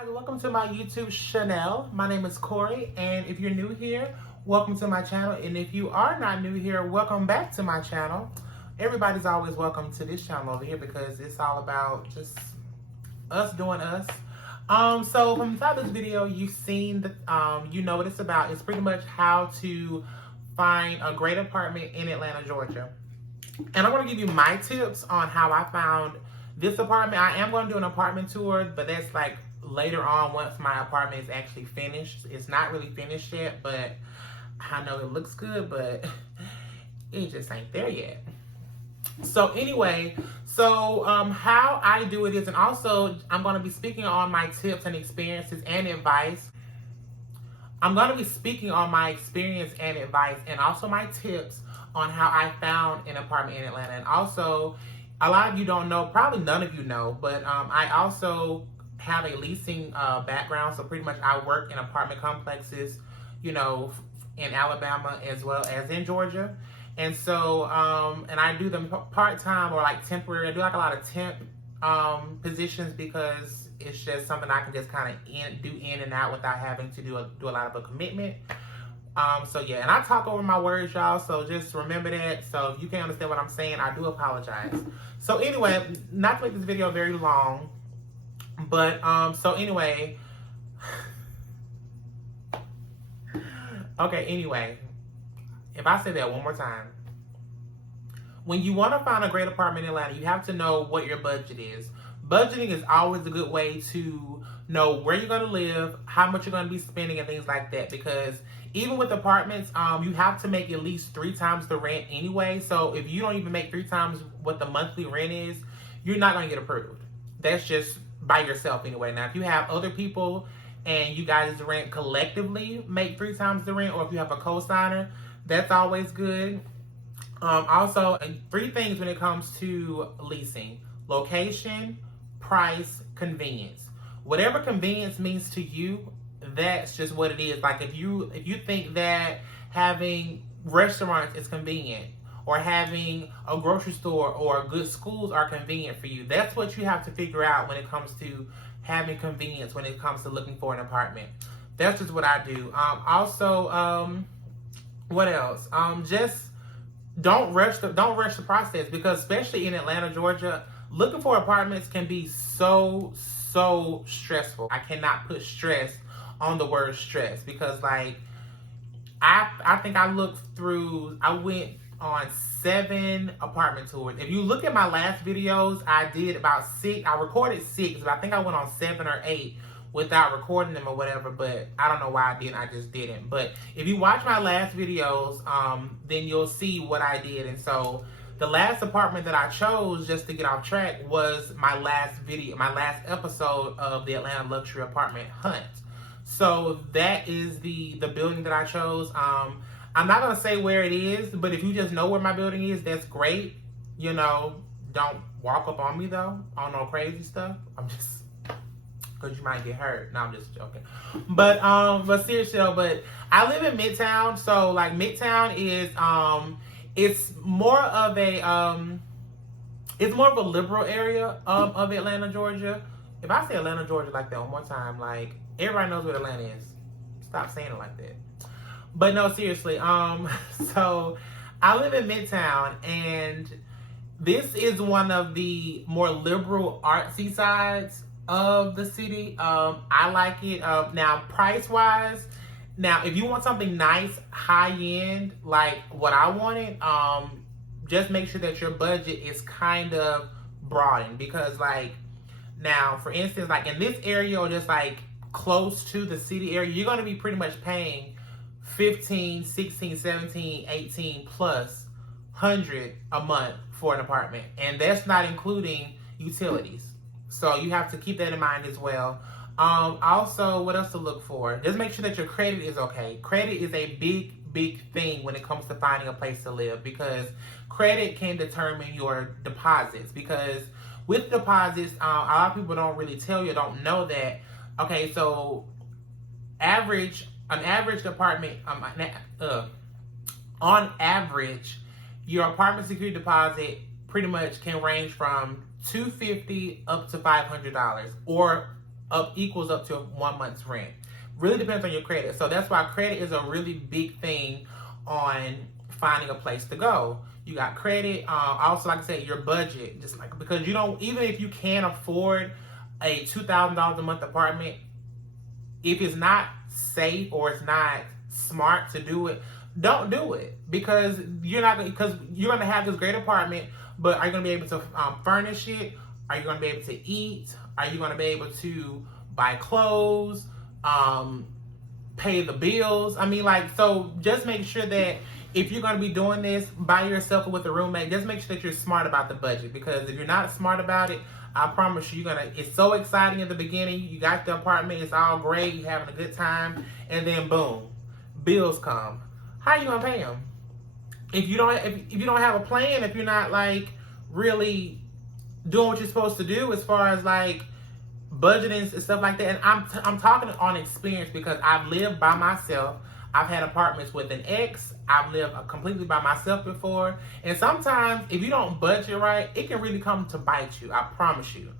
guys, welcome to my YouTube channel. My name is Corey, and if you're new here, welcome to my channel. And if you are not new here, welcome back to my channel. Everybody's always welcome to this channel over here because it's all about just us doing us. So from the top of this video, you've seen that you know what it's about. It's pretty much how to find a great apartment in Atlanta, Georgia. And I'm going to give you my tips on how I found this apartment. I am going to do an apartment tour, but that's like later on once my apartment is actually finished. It's not really finished yet, but I know it looks good, but it just ain't there yet. So anyway, how I do it is, and also I'm going to be speaking on my tips and experiences and advice. I'm going to be speaking on my experience and advice and also my tips on how I found an apartment in Atlanta. And also, a lot of you don't know, probably none of you know, but I also have a leasing background. So pretty much I work in apartment complexes, you know, in Alabama as well as in Georgia. And so, and I do them part-time or like temporary. I do like a lot of temp positions because it's just something I can just kind of do in and out without having to do a lot of a commitment. So yeah, and I talk over my words, y'all, so just remember that. So if you can't understand what I'm saying, I do apologize. So anyway, not to make this video very long, but so anyway, okay, anyway, if I say that one more time, when you want to find a great apartment in Atlanta, you have to know what your budget is. Budgeting is always a good way to know where you're going to live, how much you're going to be spending, and things like that. Because even with apartments, you have to make at least 3 times the rent anyway. So if you don't even make 3 times what the monthly rent is, you're not going to get approved. That's just by yourself anyway. Now, if you have other people and you guys rent collectively, make 3 times the rent, or if you have a co-signer, that's always good. Also, 3 things when it comes to leasing: location, price, convenience. Whatever convenience means to you, that's just what it is. Like if you think that having restaurants is convenient, or having a grocery store or good schools are convenient for you, that's what you have to figure out when it comes to having convenience when it comes to looking for an apartment. That's just what I do. What else? Just don't rush the process, because especially in Atlanta, Georgia, looking for apartments can be so stressful. I cannot put stress on the word stress, because like I think I went on 7 apartment tours. If you look at my last videos, I did about 6. I recorded 6, but I think I went on 7 or 8 without recording them or whatever, but I don't know why I didn't. I just didn't. But if you watch my last videos, then you'll see what I did. And so the last apartment that I chose, just to get off track, was my last episode of the Atlanta Luxury Apartment Hunt. So that is the building that I chose. I'm not going to say where it is, but if you just know where my building is, that's great. You know, don't walk up on me though on no crazy stuff. I'm just, because you might get hurt. No, I'm just joking. But seriously though, but I live in Midtown, so like Midtown is it's more of a liberal area of Atlanta, Georgia. If I say Atlanta, Georgia like that one more time, like everybody knows what Atlanta is. Stop saying it like that. But no, seriously. So I live in Midtown, and this is one of the more liberal, artsy sides of the city. I like it. Now, price-wise, now if you want something nice, high-end, like what I wanted, just make sure that your budget is kind of broadened, because like now, for instance, like in this area or just like close to the city area, you're going to be pretty much paying 15, 16, 17, 18 plus 100 a month for an apartment, and that's not including utilities. So you have to keep that in mind as well. Also, what else to look for? Just make sure that your credit is okay. Credit is a big thing when it comes to finding a place to live, because credit can determine your deposits. Because with deposits, a lot of people don't really tell you, don't know that. Okay, so an average apartment, on average, your apartment security deposit pretty much can range from $250 up to $500, or equals up to 1 month's rent. Really depends on your credit. So that's why credit is a really big thing on finding a place to go. You got credit. Also, like I said, your budget. Just like, because you don't, even if you can't afford a $2,000 a month apartment, if it's not safe or it's not smart to do it, don't do it, because you're gonna have this great apartment, but are you gonna be able to furnish it? Are you gonna be able to eat? Are you gonna be able to buy clothes, pay the bills? I mean, like, so just make sure that if you're gonna be doing this by yourself or with a roommate, just make sure that you're smart about the budget, because if you're not smart about it, I promise you, it's so exciting in the beginning. You got the apartment, it's all great, you're having a good time, and then boom, bills come. How are you gonna pay them? If you don't have a plan, if you're not like really doing what you're supposed to do as far as like budgeting and stuff like that. And I'm talking on experience, because I've lived by myself. I've had apartments with an ex. I've lived completely by myself before. And sometimes if you don't budget right, it can really come to bite you. I promise you.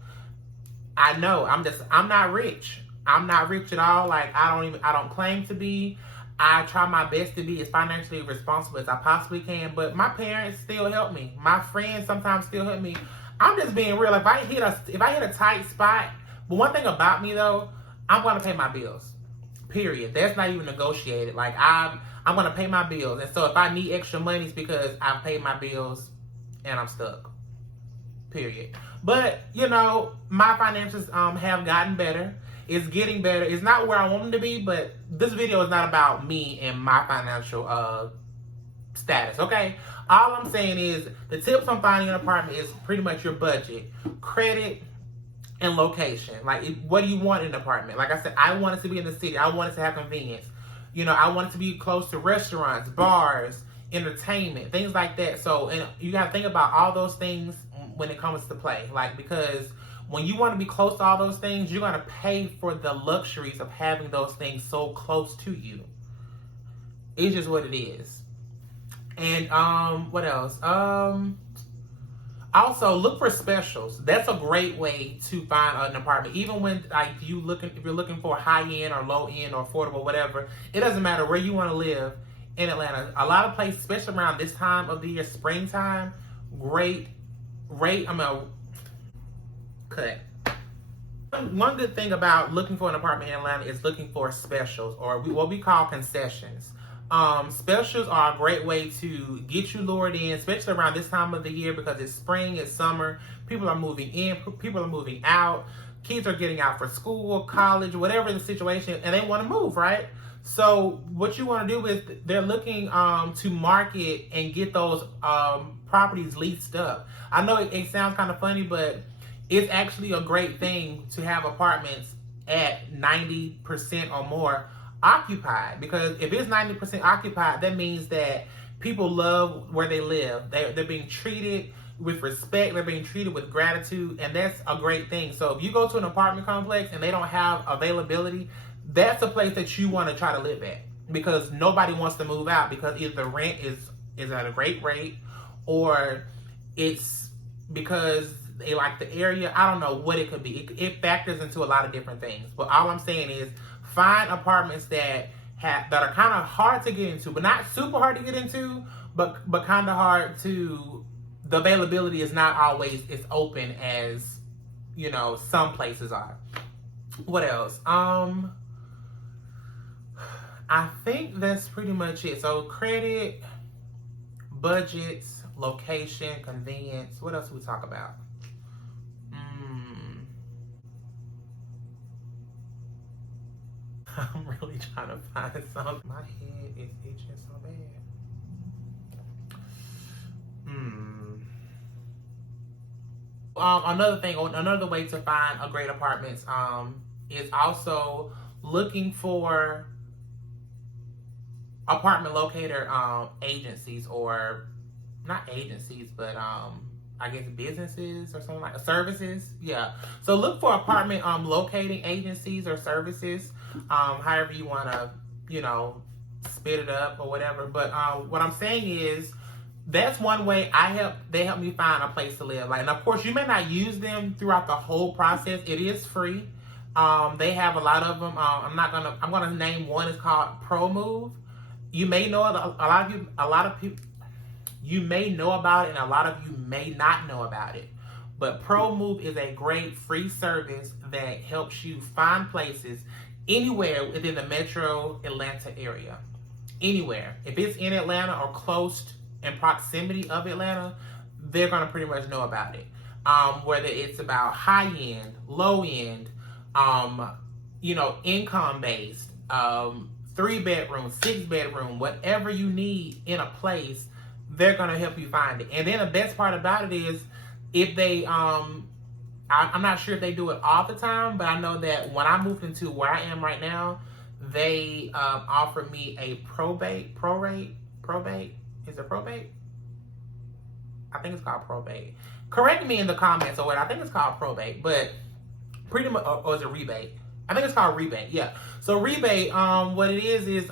I know. I'm not rich. I'm not rich at all. Like, I don't claim to be. I try my best to be as financially responsible as I possibly can, but my parents still help me. My friends sometimes still help me. I'm just being real. If I hit a tight spot, but one thing about me though, I'm gonna pay my bills. Period. That's not even negotiated. Like, I'm gonna pay my bills, and so if I need extra money, it's because I've paid my bills and I'm stuck. Period. But my finances have gotten better. It's getting better. It's not where I want them to be, but this video is not about me and my financial status, okay? All I'm saying is the tips on finding an apartment is pretty much your budget, credit, and location. Like, what do you want in an apartment? Like I said, I want it to be in the city. I want it to have convenience. I want it to be close to restaurants, bars, entertainment, things like that. So, and you got to think about all those things when it comes to play. Like, because when you want to be close to all those things, you're going to pay for the luxuries of having those things so close to you. It's just what it is. And what else? Also, look for specials. That's a great way to find an apartment. Even when if you're looking for high end or low end or affordable, whatever, it doesn't matter where you want to live in Atlanta. A lot of places, especially around this time of the year, springtime, great rate. Cut. One good thing about looking for an apartment in Atlanta is looking for specials, or what we call concessions. Specials are a great way to get you lured in, especially around this time of the year, because it's spring, it's summer, people are moving in, people are moving out, kids are getting out for school, college, whatever the situation, and they want to move, right? So what you want to do is they're looking to market and get those properties leased up. I know it sounds kind of funny, but it's actually a great thing to have apartments at 90% or more occupied, because if it's 90% occupied, that means that people love where they live. They're being treated with respect, they're being treated with gratitude, and that's a great thing. So if you go to an apartment complex and they don't have availability, that's a place that you want to try to live at, because nobody wants to move out, because either the rent is at a great rate, or it's because they like the area. I don't know what it could be. It factors into a lot of different things. But all I'm saying is find apartments that are kind of hard to get into, but not super hard to get into, but kind of hard to. The availability is not always as open as some places are. What else? I think that's pretty much it. So credit, budgets, location, convenience. What else do we talk about? I'm really trying to find something. My head is itching so bad. Another way to find a great apartments is also looking for apartment locator agencies, or not agencies, but I guess businesses or something like services. Yeah. So look for apartment locating agencies or services, however you want to, spit it up or whatever. But what I'm saying is that's one way they help me find a place to live. Like, and of course you may not use them throughout the whole process. It is free. They have a lot of them. I'm gonna name one. It's called ProMove. You may know it. A lot of people. You may know about it, and a lot of you may not know about it. But ProMove is a great free service that helps you find places anywhere within the metro Atlanta area. Anywhere. If it's in Atlanta or close in proximity of Atlanta, they're going to pretty much know about it. Whether it's about high end, low end, income based, 3-bedroom, 6-bedroom, whatever you need in a place, they're going to help you find it. And then the best part about it is if they, I'm not sure if they do it all the time, but I know that when I moved into where I am right now, they offered me a probate. Is it probate? I think it's called probate. Correct me in the comments or what. I think it's called probate, but pretty much, or is it rebate? I think it's called rebate. Yeah. So rebate, what it is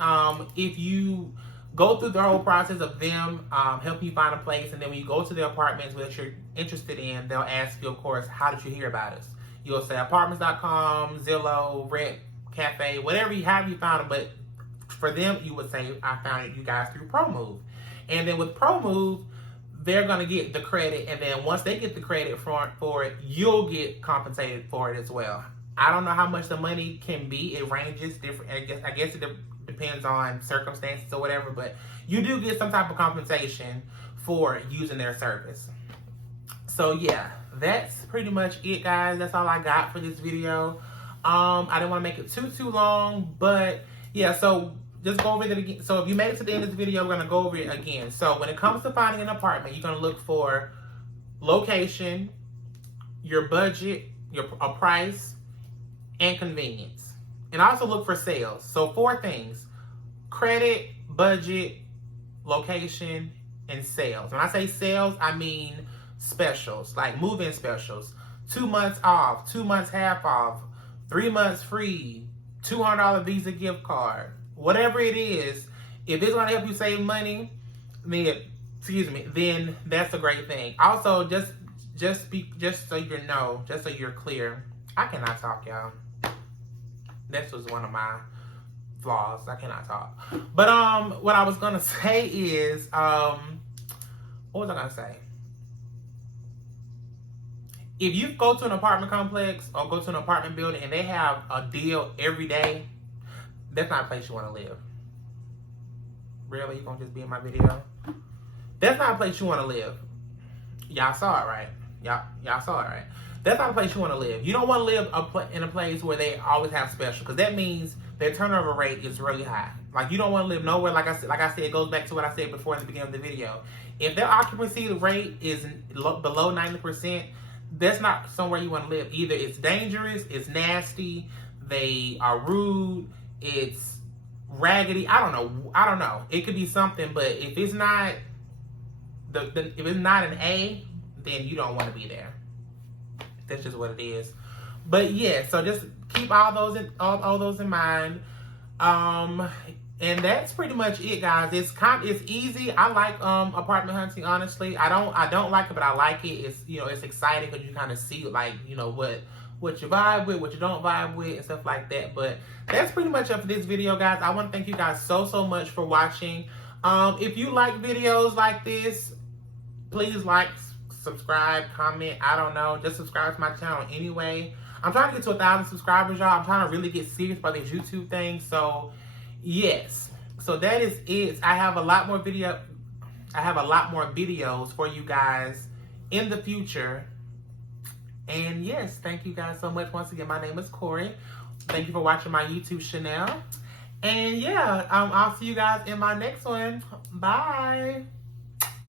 if you go through the whole process of them helping you find a place, and then when you go to the apartments that you're interested in, they'll ask you, of course, how did you hear about us? You'll say apartments.com, Zillow, Rent, Cafe, whatever how you found them. But for them, you would say, I found you guys through ProMove. And then with ProMove, they're going to get the credit, and then once they get the credit for it, you'll get compensated for it as well. I don't know how much the money can be. It ranges different. I guess it depends on circumstances or whatever, but you do get some type of compensation for using their service. So yeah, that's pretty much it, guys. That's all I got for this video. I didn't want to make it too long, but yeah, so just go over it again. So if you made it to the end of this video, we're going to go over it again. So when it comes to finding an apartment, you're going to look for location, your budget, a price, and convenience. And also look for sales. So 4 things: credit, budget, location, and sales. When I say sales, I mean specials, like move-in specials. 2 months off, 2 months half off, 3 months free, $200 Visa gift card. Whatever it is, if it's going to help you save money, then that's a great thing. Also, just so you know, just so you're clear, I cannot talk, y'all. This was one of my flaws. I cannot talk. But what I was gonna say is, what was I gonna say? If you go to an apartment complex or go to an apartment building and they have a deal every day, that's not a place you want to live. Really? You gonna just be in my video? That's not a place you want to live. Y'all saw it, right? Y'all saw it, right? That's not a place you want to live. You don't want to live in a place where they always have special, because that means their turnover rate is really high. Like, you don't want to live nowhere. Like I said, it goes back to what I said before in the beginning of the video. If their occupancy rate is below 90%, that's not somewhere you want to live. Either it's dangerous, it's nasty, they are rude, it's raggedy. I don't know. It could be something, but if it's not if it's not an A, then you don't want to be there. That's just what it is. But yeah, so just keep all those in mind. And that's pretty much it, guys. It's easy. I like apartment hunting, honestly. I don't like it, but I like it. It's exciting because you kind of see what you vibe with, what you don't vibe with, and stuff like that. But that's pretty much it for this video, guys. I want to thank you guys so much for watching. If you like videos like this, please like, subscribe, comment. I don't know. Just subscribe to my channel anyway. I'm trying to get to 1,000 subscribers, y'all. I'm trying to really get serious about this YouTube thing. So yes. So that is it. I have a lot more videos for you guys in the future. And yes, thank you guys so much. Once again, my name is Cori. Thank you for watching my YouTube channel. And yeah, I'll see you guys in my next one. Bye.